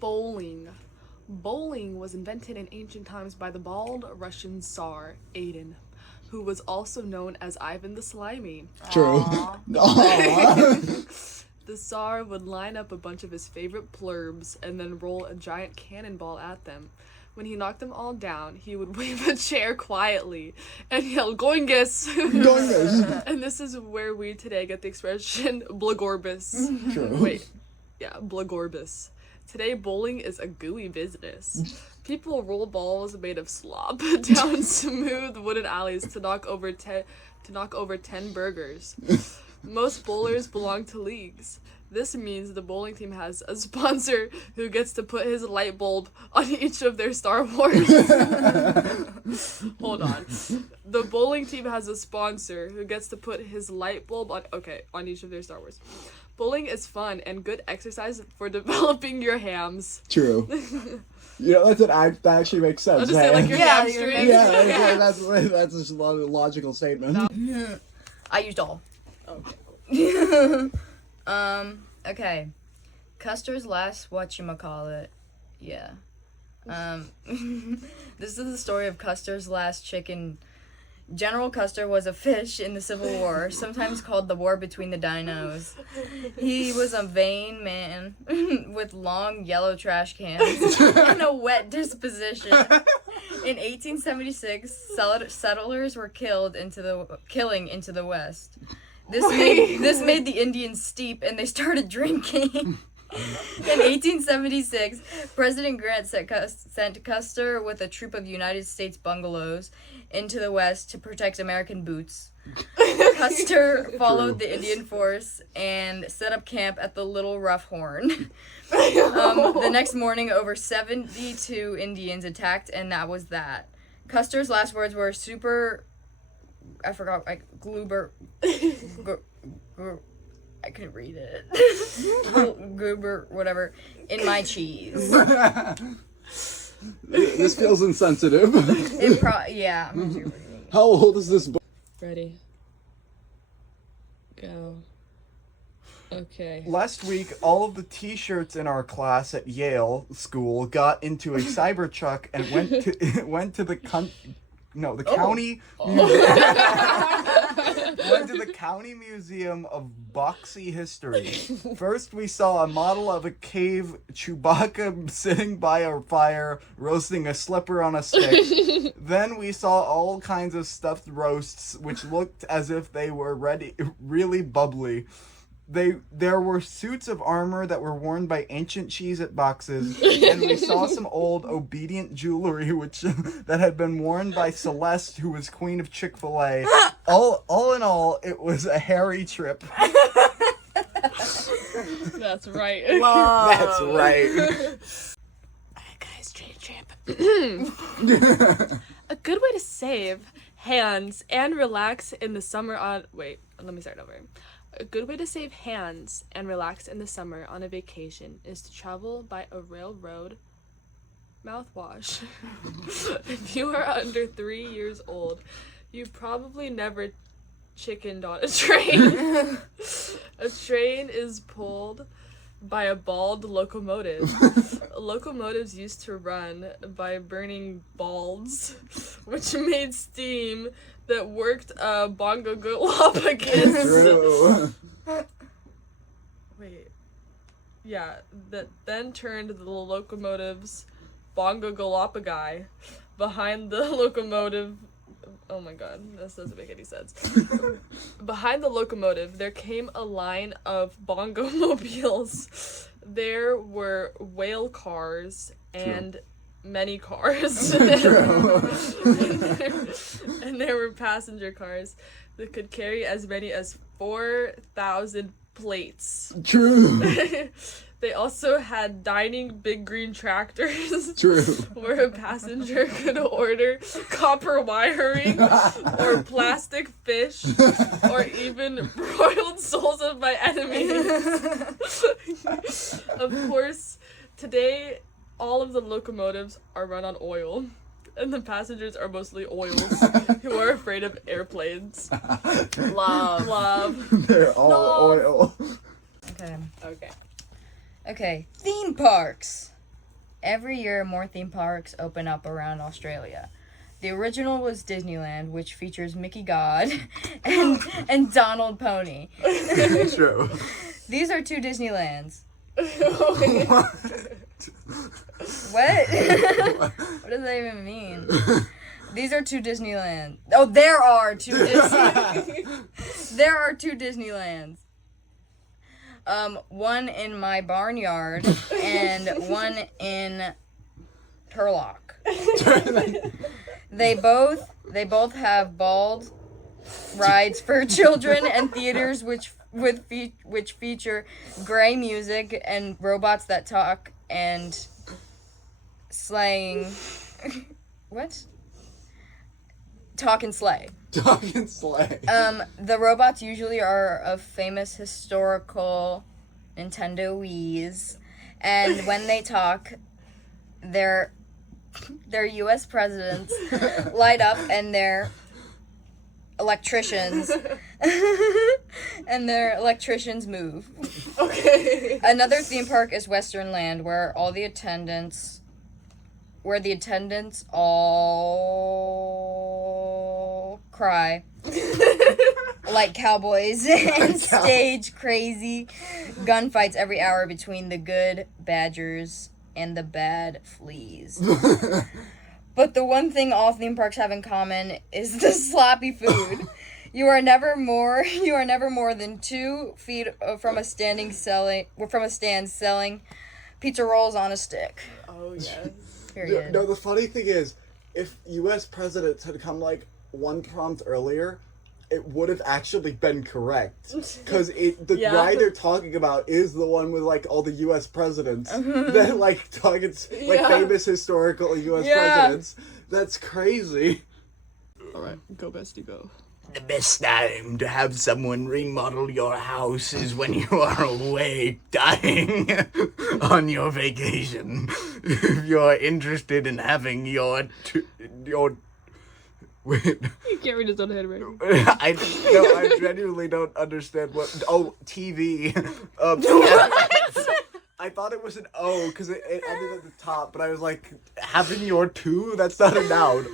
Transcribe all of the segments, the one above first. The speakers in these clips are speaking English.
Bowling. Bowling was invented in ancient times by the bald Russian Tsar, Aiden, who was also known as Ivan the Slimy. True. The Tsar would line up a bunch of his favorite plurbs and then roll a giant cannonball at them. When he knocked them all down, he would wave a chair quietly and yell, "Goingus!" Goingus. And this is where we today get the expression blagorbis. True. Wait, yeah, blagorbis. Today, bowling is a gooey business. People roll balls made of slop down smooth wooden alleys to knock over 10 burgers. Most bowlers belong to leagues. This means the bowling team has a sponsor who gets to put his light bulb on each of their Star Wars. Hold on. The bowling team has a sponsor who gets to put his light bulb on each of their Star Wars. Bowling is fun and good exercise for developing your hams. True. That actually makes sense. I'll just say, like, your hamstrings. Yeah, that's just a logical statement. I used all. Okay. Okay. Custer's last whatchamacallit. Yeah. This is the story of Custer's last chicken. General Custer was a fish in the Civil War, sometimes called the War Between the Dinos. He was a vain man with long yellow trash cans and a wet disposition. In 1876, settlers were killing into the West. This made the Indians steep, and they started drinking. In 1876, President Grant sent Custer with a troop of United States bungalows into the West to protect American boots. Custer followed the Indian force and set up camp at the Little Rough Horn. The next morning, over 72 Indians attacked, and that was that. Custer's last words were Gloober. I couldn't read it. Goober, whatever, in my cheese. This feels insensitive. Yeah. I'm not sure what you mean. How old is this book? Ready. Go. Okay. Last week, all of the T-shirts in our class at Yale School got into a Cybertruck and went to the county. Went to the County Museum of Boxy History. First, we saw a model of a cave Chewbacca sitting by a fire, roasting a slipper on a stick. Then we saw all kinds of stuffed roasts, which looked as if they were really bubbly. There were suits of armor that were worn by ancient Cheez-It boxes, and we saw some old obedient jewelry that had been worn by Celeste, who was queen of Chick-fil-A. All in all, it was a hairy trip. That's right. That's right. Alright, guys, trip. A good way to save hands and relax in the summer let me start over. A good way to save hands and relax in the summer on a vacation is to travel by a railroad mouthwash. If you are under 3 years old, you probably never chickened on a train. A train is pulled by a bald locomotive. Locomotives used to run by burning balds, which made steam that worked bongo galapagos. True. Wait. Yeah, that then turned the locomotive's bongo galapagi behind the locomotive. Oh my god, this doesn't make any sense. Behind the locomotive, there came a line of bongo mobiles. There were whale cars and many cars. And there were passenger cars that could carry as many as 4,000 plates. True. They also had dining big green tractors. True. Where a passenger could order copper wiring or plastic fish or even broiled souls of my enemies. Of course, today all of the locomotives are run on oil, and the passengers are mostly oils who are afraid of airplanes. Love. They're all oil. Okay. Okay, theme parks. Every year, more theme parks open up around Australia. The original was Disneyland, which features Mickey God and Donald Pony. True. These are 2 Disneylands. What? What? What does that even mean? These are 2 Disneylands. Oh, there are 2 Disneylands. There are 2 Disneylands. One in my barnyard and one in Turlock. They both have bald rides for children and theaters which feature gray music and robots that talk and slaying. What? Talk and slay. Talk and slay. The robots usually are of famous historical Nintendo Wii's, and when they talk, their U.S. presidents light up, and their electricians move. Okay. Another theme park is Western Land, where the attendants all cry like cowboys and stage crazy gunfights every hour between the good badgers and the bad fleas. But the one thing all theme parks have in common is the sloppy food. You are never more than 2 feet from a stand selling pizza rolls on a stick. Oh yes. Period. No, the funny thing is, if U.S. presidents had come like one prompt earlier, it would have actually been correct. Because the Yeah. ride they're talking about is the one with like all the U.S. presidents that like targets like Yeah. famous historical U.S. Yeah. presidents. That's crazy. Alright, go bestie, go. The best time to have someone remodel your house is when you are away dying on your vacation. If you're interested in having your wait, You can't read his own handwriting. I genuinely don't understand what. Oh, TV. I thought it was an O because it ended at the top, but I was like, having your 2? That's not a noun.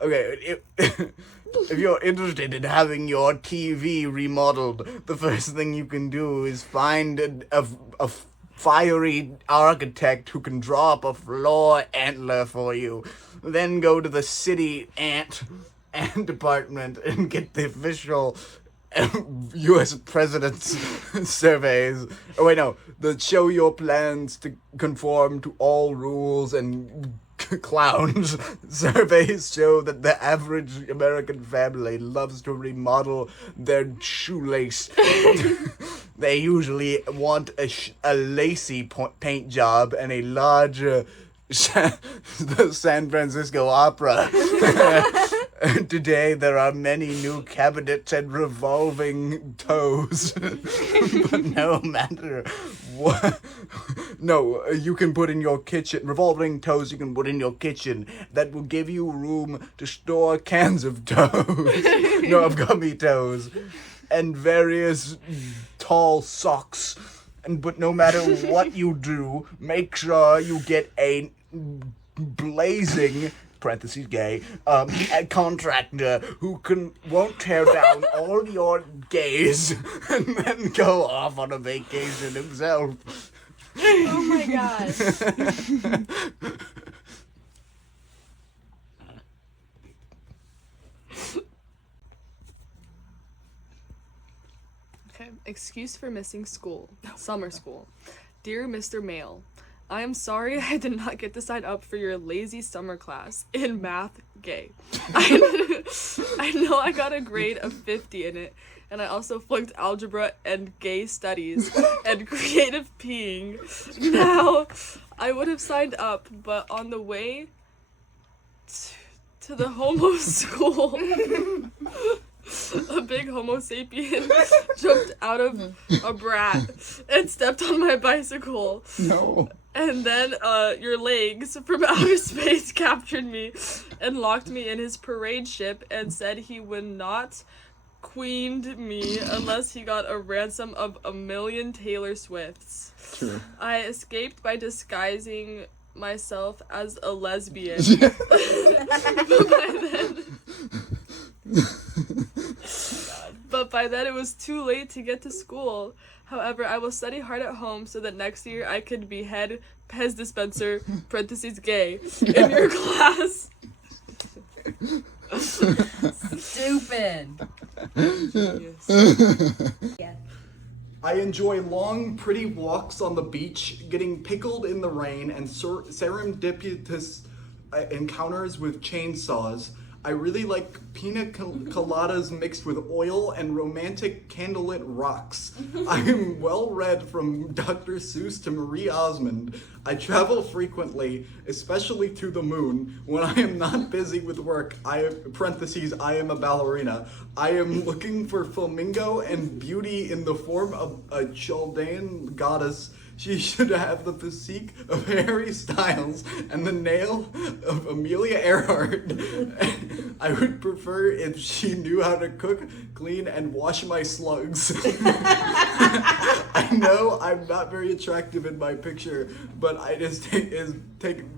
Okay, if you're interested in having your TV remodeled, the first thing you can do is find a fiery architect who can draw up a floor antler for you. Then go to the city ant department and get the official U.S. president's surveys. Oh wait, no. The show your plans to conform to all rules and clowns. Surveys show that the average American family loves to remodel their shoelace. They usually want a lacy paint job and a large the San Francisco Opera. Today there are many new cabinets and revolving toes. But no matter what, you can put in your kitchen, revolving toes you can put in your kitchen that will give you room to store cans of of gummy toes and various tall socks. But no matter what you do, make sure you get a blazing (gay) a contractor who won't tear down all your gays and then go off on a vacation himself. Oh my god. Okay, excuse for missing school. Summer school. Dear Mr. Mail, I am sorry I did not get to sign up for your lazy summer class in math gay. I know I got a grade of 50 in it, and I also flunked algebra and gay studies and creative peeing. Now, I would have signed up, but on the way to the homo school, a big homo sapien jumped out of a brat and stepped on my bicycle. No. And then your legs from outer space captured me and locked me in his parade ship and said he would not queened me unless he got a ransom of 1,000,000 Taylor Swifts. True. I escaped by disguising myself as a lesbian. But by then it was too late to get to school. However, I will study hard at home so that next year I could be head Pez dispenser (gay) in your class. Stupid. I enjoy long, pretty walks on the beach, getting pickled in the rain, and serendipitous encounters with chainsaws. I really like pina coladas mixed with oil and romantic candlelit rocks. I am well read from Dr. Seuss to Marie Osmond. I travel frequently, especially to the moon. When I am not busy with work, I am a ballerina. I am looking for flamingo and beauty in the form of a Chaldean goddess. She should have the physique of Harry Styles and the nail of Amelia Earhart. I would prefer if she knew how to cook, clean, and wash my slugs. I know I'm not very attractive in my picture, but I just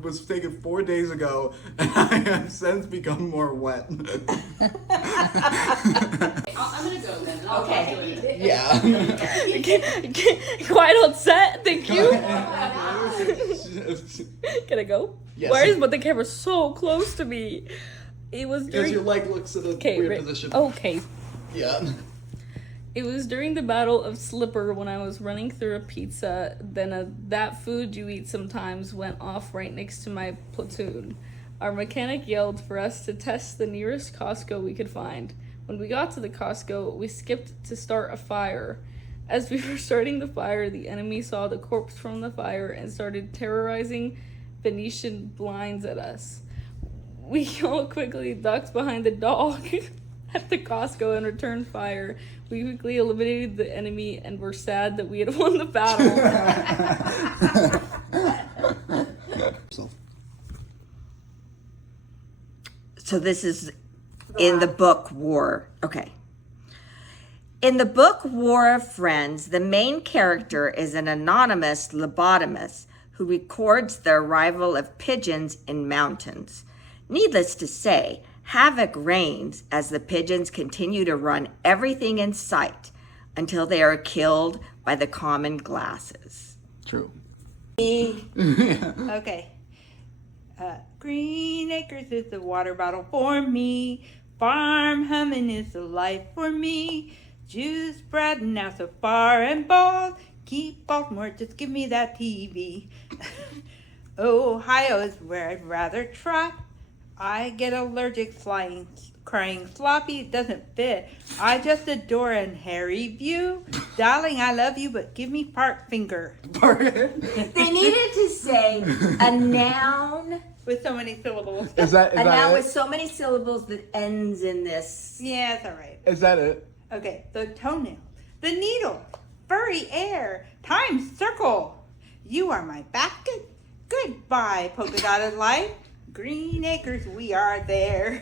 was taken 4 days ago, and I have since become more wet. I'm gonna go then. Okay. Yeah. Quite on set, thank you. Can I go? Yes. Why is the camera so close to me? It was Because during. your leg looks in a weird position. Okay. Yeah. It was during the Battle of Slipper when I was running through a pizza. Then that food you eat sometimes went off right next to my platoon. Our mechanic yelled for us to test the nearest Costco we could find. When we got to the Costco, we skipped to start a fire. As we were starting the fire, the enemy saw the corpse from the fire and started terrorizing Venetian blinds at us. We all quickly ducked behind the dog at the Costco and returned fire. We quickly eliminated the enemy and were sad that we had won the battle. So this is in the book War. Okay. In the book War of Friends, the main character is an anonymous lobotomist who records the arrival of pigeons in mountains. Needless to say, havoc reigns as the pigeons continue to run everything in sight until they are killed by the common glasses. True. Okay. Green acres is the water bottle for me. Farm humming is the life for me. Juice spreading now so far and bold. Keep Baltimore, just give me that TV. Ohio is where I'd rather trot. I get allergic flying, crying sloppy, it doesn't fit. I just adore an hairy view. Darling, I love you, but give me part finger. They needed to say a noun. With so many syllables. Is that A noun it? with so many syllables that ends in this. Yeah, it's all right. Is that it? Okay, the toenail, the needle, furry air, time circle. You are my basket. Goodbye, polka dotted light. Green acres, we are there.